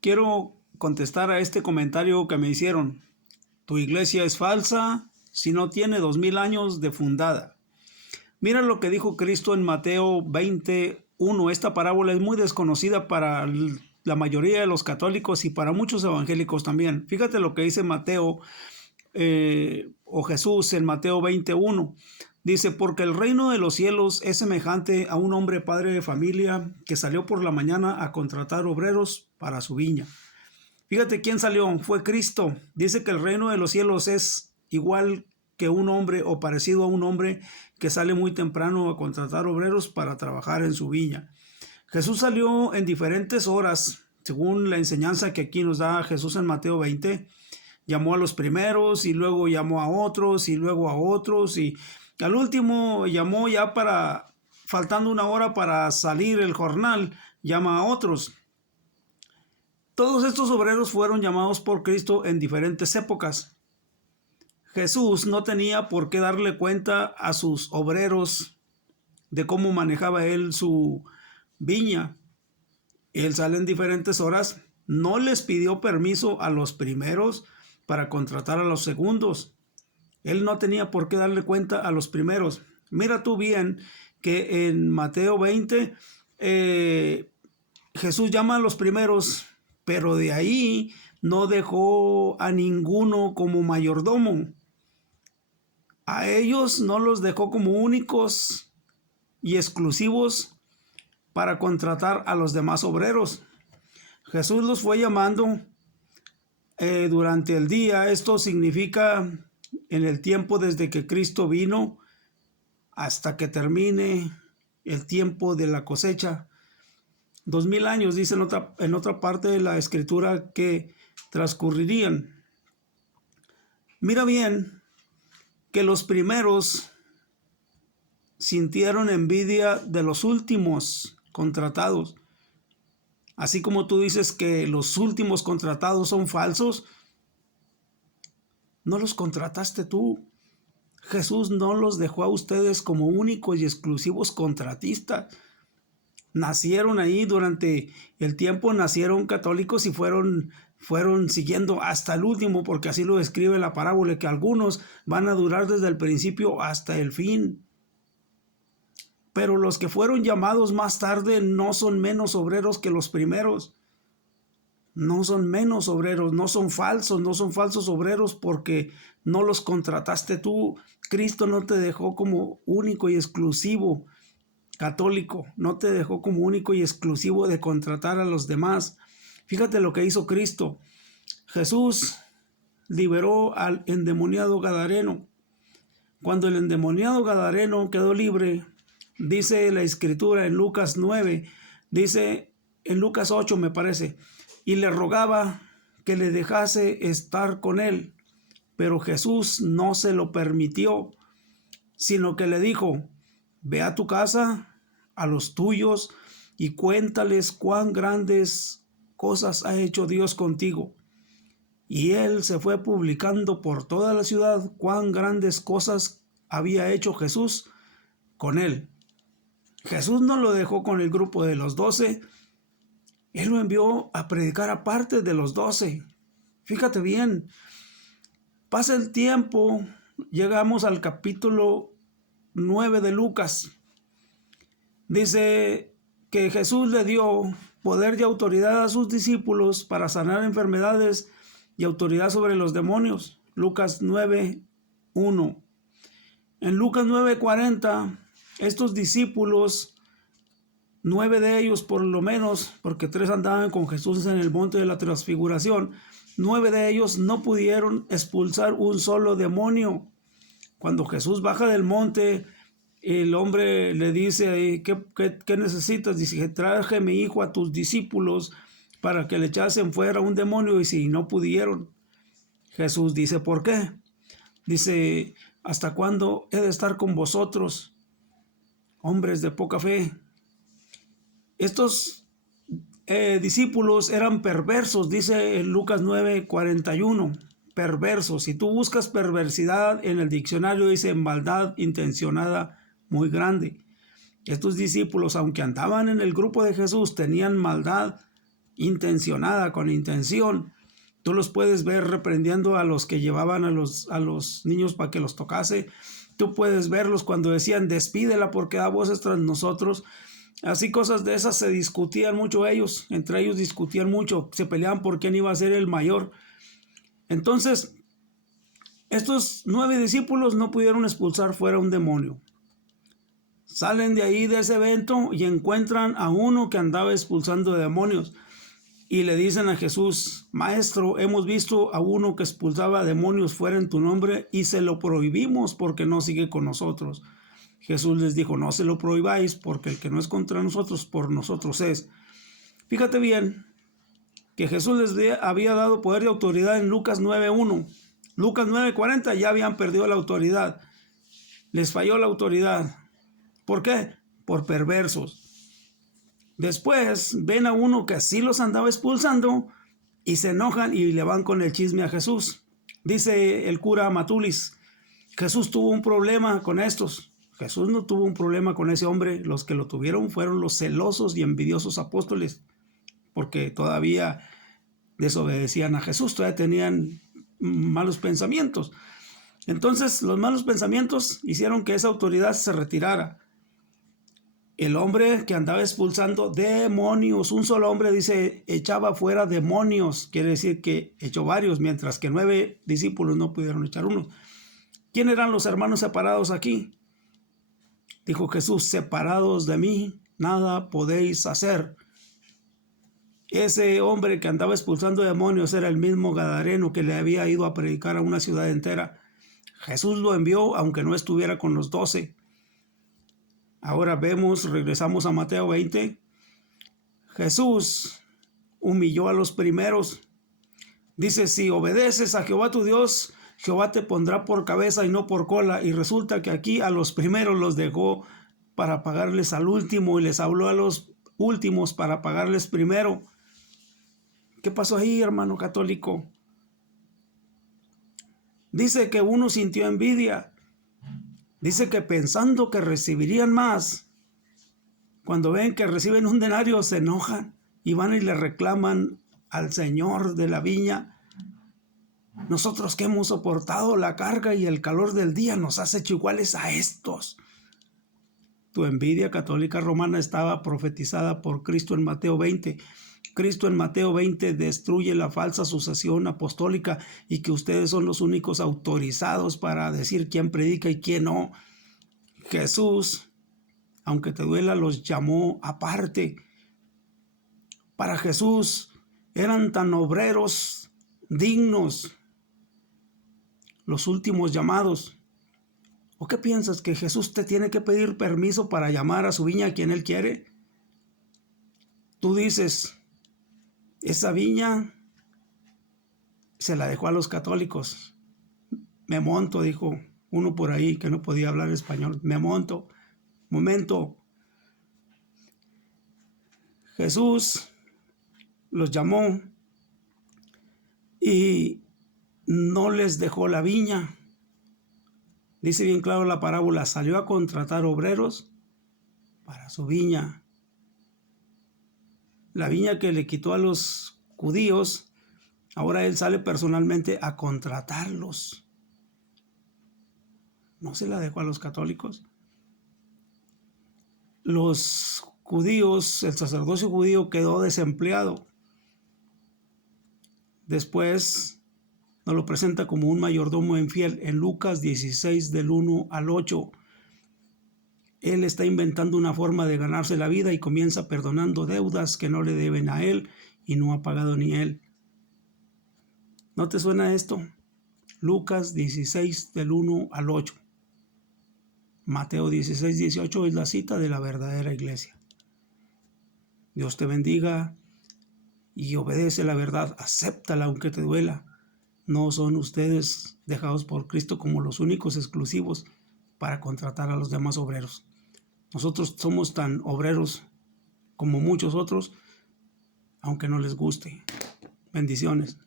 Quiero contestar a este comentario que me hicieron. Tu iglesia es falsa si no tiene 2000 años de fundada. Mira lo que dijo Cristo en Mateo 21. Esta parábola es muy desconocida para la mayoría de los católicos y para muchos evangélicos también. Fíjate lo que dice Mateo o Jesús en Mateo 21. Dice, porque el reino de los cielos es semejante a un hombre padre de familia que salió por la mañana a contratar obreros para su viña. Fíjate quién salió, fue Cristo. Dice que el reino de los cielos es igual que un hombre o parecido a un hombre que sale muy temprano a contratar obreros para trabajar en su viña. Jesús salió en diferentes horas, según la enseñanza que aquí nos da Jesús en Mateo 20. Llamó a los primeros y luego llamó a otros y luego a otros y al último llamó ya para, faltando una hora para salir el jornal, llama a otros. Todos estos obreros fueron llamados por Cristo en diferentes épocas. Jesús no tenía por qué darle cuenta a sus obreros de cómo manejaba él su viña. Él sale en diferentes horas, no les pidió permiso a los primeros para contratar a los segundos. Él no tenía por qué darle cuenta a los primeros. Mira tú bien que en Mateo 20 Jesús llama a los primeros, pero de ahí no dejó a ninguno como mayordomo. A ellos no los dejó como únicos y exclusivos para contratar a los demás obreros. Jesús los fue llamando durante el día. Esto significa en el tiempo desde que Cristo vino hasta que termine el tiempo de la cosecha. 2000 años, dice en otra parte de la escritura, que transcurrirían. Mira bien que los primeros sintieron envidia de los últimos contratados. Así como tú dices que los últimos contratados son falsos, no los contrataste tú. Jesús no los dejó a ustedes como únicos y exclusivos contratistas. Nacieron ahí durante el tiempo, nacieron católicos y fueron siguiendo hasta el último, porque así lo describe la parábola, que algunos van a durar desde el principio hasta el fin. Pero los que fueron llamados más tarde no son menos obreros que los primeros. No son menos obreros, no son falsos obreros porque no los contrataste tú. Cristo no te dejó como único y exclusivo católico, no te dejó como único y exclusivo de contratar a los demás. Fíjate lo que hizo Cristo. Jesús liberó al endemoniado gadareno. Cuando el endemoniado gadareno quedó libre, dice la escritura en Lucas 9, dice en Lucas 8 me parece, y le rogaba que le dejase estar con él, pero Jesús no se lo permitió, sino que le dijo, ve a tu casa, a los tuyos, y cuéntales cuán grandes cosas ha hecho Dios contigo. Y él se fue publicando por toda la ciudad cuán grandes cosas había hecho Jesús con él. Jesús no lo dejó con el grupo de los 12, él lo envió a predicar aparte de los 12. Fíjate bien, pasa el tiempo, llegamos al capítulo 9 de Lucas. Dice que Jesús le dio poder y autoridad a sus discípulos para sanar enfermedades y autoridad sobre los demonios. Lucas 9:1. En Lucas 9:40, estos discípulos, 9 de ellos por lo menos, porque 3 andaban con Jesús en el monte de la transfiguración, 9 de ellos no pudieron expulsar un solo demonio. Cuando Jesús baja del monte, el hombre le dice, ¿qué necesitas? Dice, traje a mi hijo a tus discípulos para que le echasen fuera un demonio, y si no pudieron. Jesús dice, ¿por qué? Dice, ¿hasta cuándo he de estar con vosotros, hombres de poca fe? Estos discípulos eran perversos, dice en Lucas 9:41, perversos. Si tú buscas perversidad en el diccionario, dice maldad intencionada muy grande. Estos discípulos, aunque andaban en el grupo de Jesús, tenían maldad intencionada, con intención. Tú los puedes ver reprendiendo a los que llevaban a los niños para que los tocase. Tú puedes verlos cuando decían, despídela porque da voces tras nosotros. Así cosas de esas se discutían mucho ellos. Entre ellos discutían mucho. Se peleaban por quién iba a ser el mayor. Entonces, estos 9 discípulos no pudieron expulsar fuera un demonio. Salen de ahí, de ese evento, y encuentran a uno que andaba expulsando demonios. Y le dicen a Jesús, Maestro, hemos visto a uno que expulsaba demonios fuera en tu nombre y se lo prohibimos porque no sigue con nosotros. Jesús les dijo, no se lo prohibáis porque el que no es contra nosotros, por nosotros es. Fíjate bien que Jesús les había dado poder y autoridad en Lucas 9:1. Lucas 9:40 ya habían perdido la autoridad. Les falló la autoridad. ¿Por qué? Por perversos. Después ven a uno que así los andaba expulsando y se enojan y le van con el chisme a Jesús. Dice el cura Amatulis, Jesús tuvo un problema con estos. Jesús no tuvo un problema con ese hombre. Los que lo tuvieron fueron los celosos y envidiosos apóstoles, porque todavía desobedecían a Jesús, todavía tenían malos pensamientos. Entonces los malos pensamientos hicieron que esa autoridad se retirara. El hombre que andaba expulsando demonios, un solo hombre, dice, echaba fuera demonios. Quiere decir que echó varios, mientras que 9 discípulos no pudieron echar uno. ¿Quién eran los hermanos separados aquí? Dijo Jesús, separados de mí, nada podéis hacer. Ese hombre que andaba expulsando demonios era el mismo Gadareno que le había ido a predicar a una ciudad entera. Jesús lo envió, aunque no estuviera con los 12. Ahora regresamos a Mateo 20. Jesús humilló a los primeros. Dice, si obedeces a Jehová tu Dios, Jehová te pondrá por cabeza y no por cola. Y resulta que aquí a los primeros los dejó para pagarles al último y les habló a los últimos para pagarles primero. ¿Qué pasó ahí, hermano católico? Dice que uno sintió envidia. Dice que pensando que recibirían más, cuando ven que reciben un denario se enojan y van y le reclaman al Señor de la viña. Nosotros que hemos soportado la carga y el calor del día nos has hecho iguales a estos. Tu envidia católica romana estaba profetizada por Cristo en Mateo 20. Cristo en Mateo 20 destruye la falsa sucesión apostólica y que ustedes son los únicos autorizados para decir quién predica y quién no. Jesús, aunque te duela, los llamó aparte. Para Jesús eran tan obreros dignos los últimos llamados. ¿O qué piensas? ¿Que Jesús te tiene que pedir permiso para llamar a su viña a quien Él quiere? Tú dices, esa viña se la dejó a los católicos. Me monto, dijo uno por ahí que no podía hablar español. Me monto. Momento. Jesús los llamó y no les dejó la viña. Dice bien claro la parábola, salió a contratar obreros para su viña. La viña que le quitó a los judíos, ahora él sale personalmente a contratarlos. No se la dejó a los católicos. Los judíos, el sacerdocio judío quedó desempleado. Después nos lo presenta como un mayordomo infiel en Lucas 16 del 1 al 8. Él está inventando una forma de ganarse la vida y comienza perdonando deudas que no le deben a él y no ha pagado ni él. ¿No te suena esto? Lucas 16 del 1 al 8. Mateo 16, 18 es la cita de la verdadera iglesia. Dios te bendiga y obedece la verdad, acéptala aunque te duela. No son ustedes dejados por Cristo como los únicos exclusivos para contratar a los demás obreros. Nosotros somos tan obreros como muchos otros, aunque no les guste. Bendiciones.